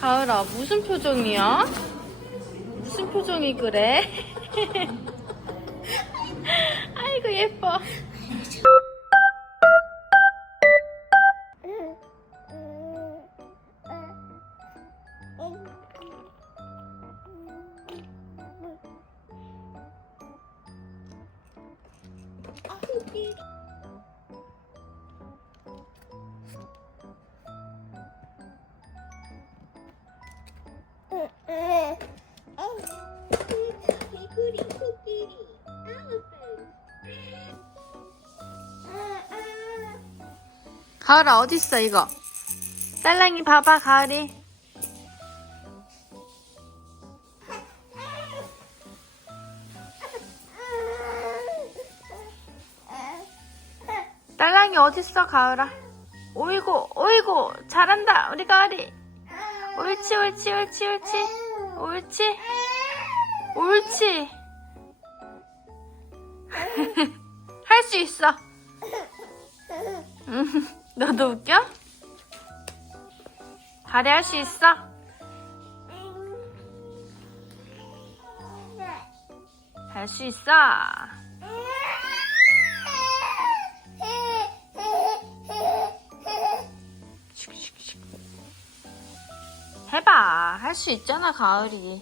가을아, 무슨 표정이야? 무슨 표정이 그래? 아이고, 예뻐. 가을아, 어딨어, 이거? 딸랑이 봐봐, 가을이. 딸랑이 어딨어, 가을아? 오이고, 오이고, 잘한다, 우리 가을이. 옳지, 옳지, 옳지, 옳지. 옳지. 옳지. 할 수 있어. 음, 너도 웃겨? 다리 할 수 있어? 할 수 있어. 해봐. 할 수 있잖아, 가을이.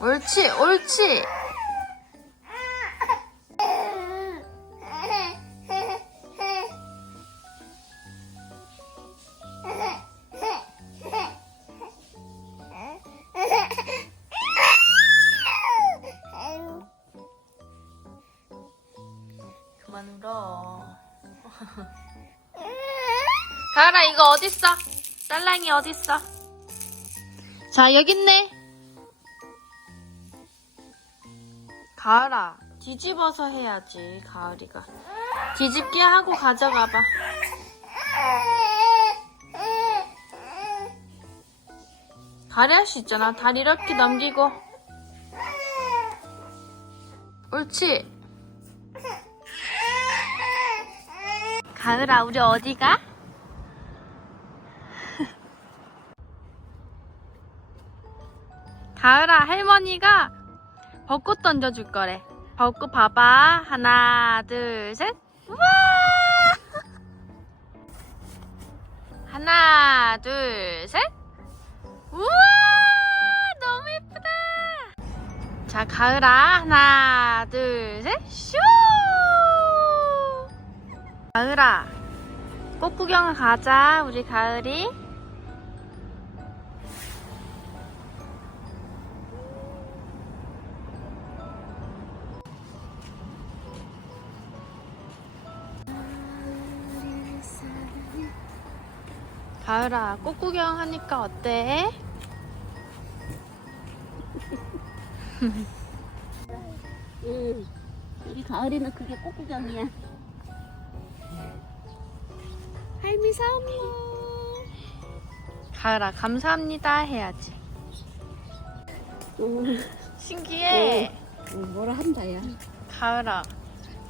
옳지, 옳지. 가을아, 이거 어딨어? 딸랑이 어딨어? 자, 여기 있네. 가을아, 뒤집어서 해야지, 가을이가. 뒤집기 하고 가져가봐. 다리 할 수 있잖아. 다리 이렇게 넘기고. 옳지. 가을아, 우리 어디 가? 가을아, 할머니가 벚꽃 던져줄 거래. 벚꽃 봐봐. 하나, 둘, 셋. 우와! 하나, 둘, 셋. 우와! 너무 예쁘다. 자, 가을아. 하나, 둘, 셋. 슈! 가을아. 꽃 구경 가자. 우리 가을이. 가을아, 꽃 구경 하니까 어때? 응. 우리 가을이는 그게 꽃 구경이야. 할미 선물. 가을아, 감사합니다 해야지. 응. 신기해. 응, 뭐라 한다야. 가을아,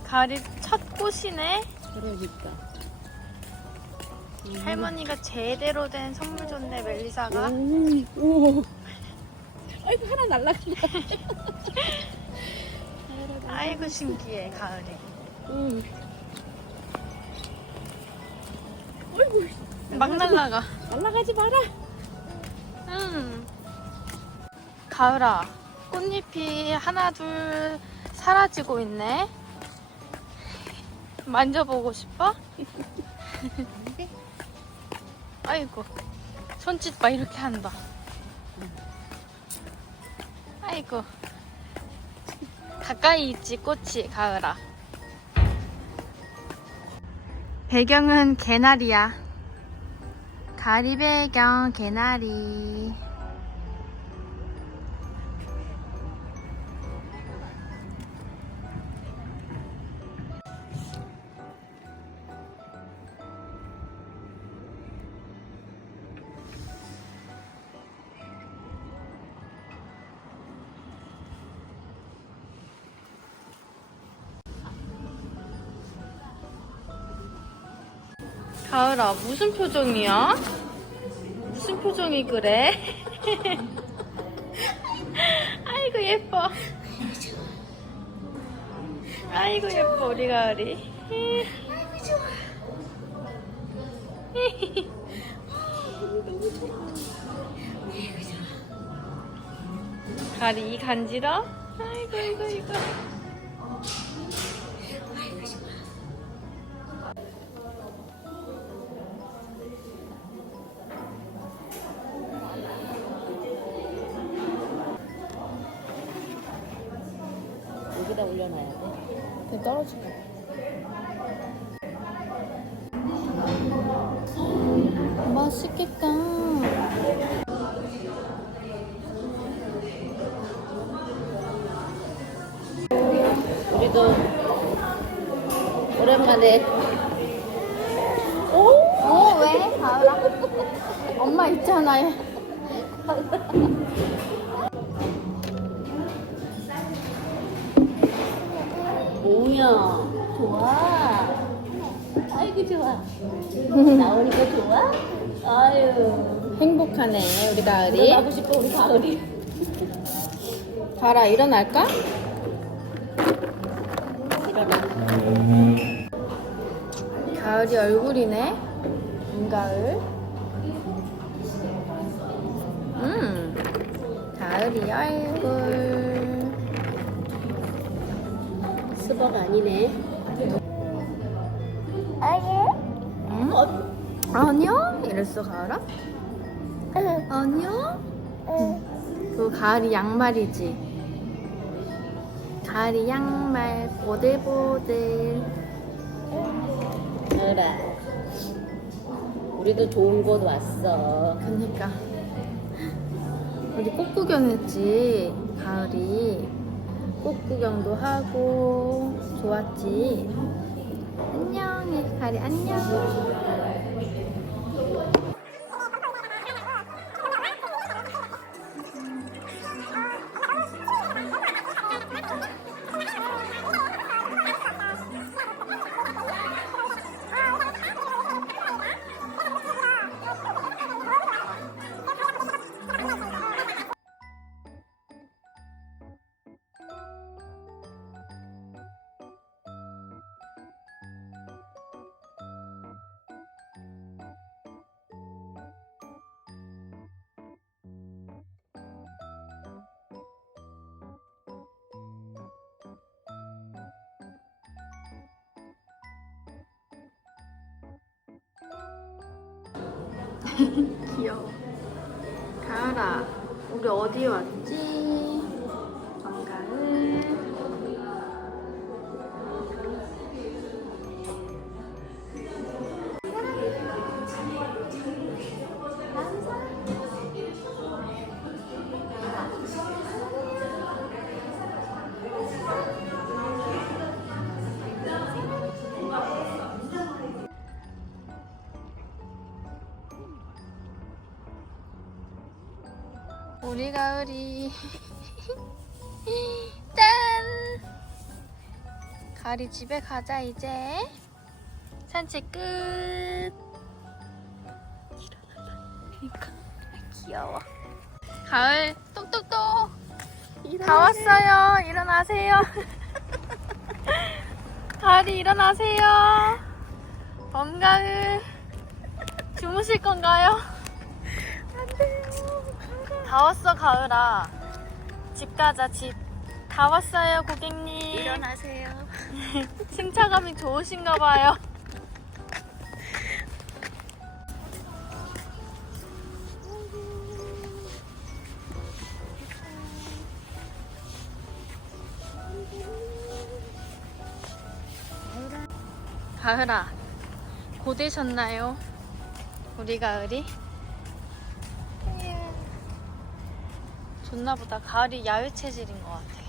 가을이 첫 꽃이네. 그러니까. 할머니가 제대로 된 선물 줬네, 멜리사가. 음, 오. 아이고 하나 날라간다. 아이고, 신기해, 가을이. 응. 아이고 막 날라가. 날라가지 마라. 응. 가을아, 꽃잎이 하나, 둘 사라지고 있네. 만져보고 싶어? 아이고, 손짓 막 이렇게 한다. 아이고, 가까이 있지, 꽃이, 가을아. 배경은 개나리야. 가리 배경, 개나리. 가을아, 무슨 표정이야? 무슨 표정이 그래? 아이고 예뻐. 아이고 예뻐 우리 가을이. 아이고 좋아. 너무 좋아. 아이고 좋아. 가을이 이 간지러? 아이고 이거 이거. 여기다 올려놔야 돼. 그 떨어지고. 맛있겠다. 우리도 오랜만에 어, 왜? 가을아? 엄마 있잖아요. 뭐야? 좋아. 아이고 좋아. 나오니까 좋아? 아유. 행복하네, 우리 가을이. 일어나고 싶어 우리 가을이. 가을아, 일어날까? 일어나. 가을이 얼굴이네. 은가을. 음, 가을이 얼굴. 수박 아니네. 응? 아니야? 이랬어, 가을아? 아니야? 그 가을이 양말이지. 가을이 양말 보들보들. 가을아. 우리도 좋은 곳 왔어. 그니까 우리 꽃 구경했지 가을이 꽃 구경도 하고 좋았지. 안녕 가을이 안녕 귀여워 가을아 우리 어디 왔지? 우리 가을이. 짠! 가을이 집에 가자 이제. 산책 끝. 그니까 귀여워. 가을 똑똑똑 다 왔어요. 일어나세요. 가을이 일어나세요. 범가을. 주무실 건가요? 다 왔어 가을아 집 가자 집다 왔어요 고객님 일어나세요. 승차감이 좋으신가 봐요 가을아 고되셨나요? 우리 가을이? 좋나 보다. 가을이 야외 체질인 것 같아.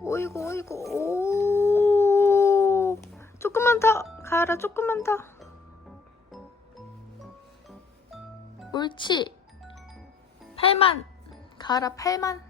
오이고 오이고 오. 조금만 더 가라 조금만 더. 옳지. 팔만. 가라 팔만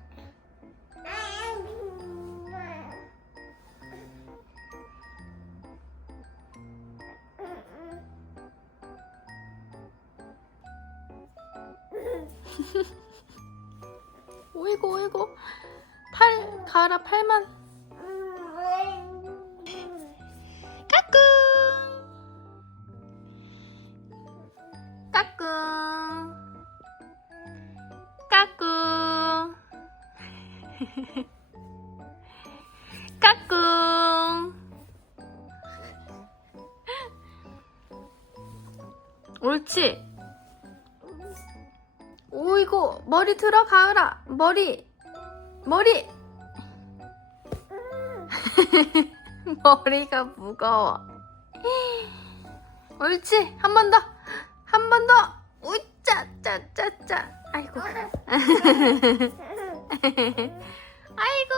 오이고 머리 들어 가을아 머리 머리. 머리가 무거워. 옳지 한 번 더. 한 번 더. 우짜 짜짜짜 아이고. 아이고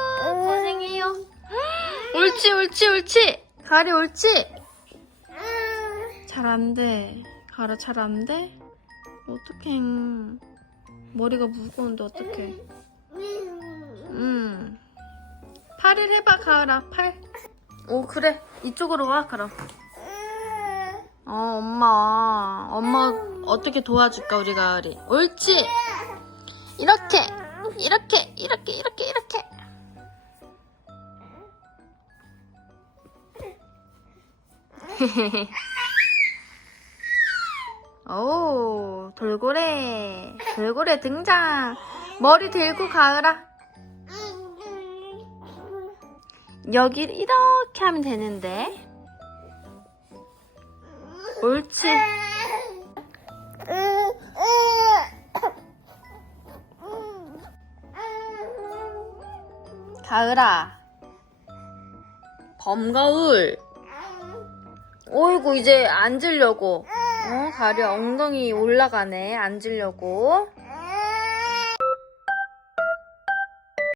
고생해요. 옳지 옳지 옳지. 가리 옳지? 잘 안돼. 가라 잘 안돼? 어떡해 머리가 무거운데 어떡해. 음. 팔을 해봐 가을아 팔 오 그래. 이쪽으로 와 그럼. 어 엄마. 엄마 어떻게 도와줄까 우리 가을이? 옳지. 이렇게 이렇게 이렇게 이렇게 이렇게. 오 돌고래 돌고래 등장. 머리 들고 가을아 여기를 이렇게 하면 되는데. 옳지. 가을아. 범가을. 어이구 이제 앉으려고 어 가을이 엉덩이 올라가네. 앉으려고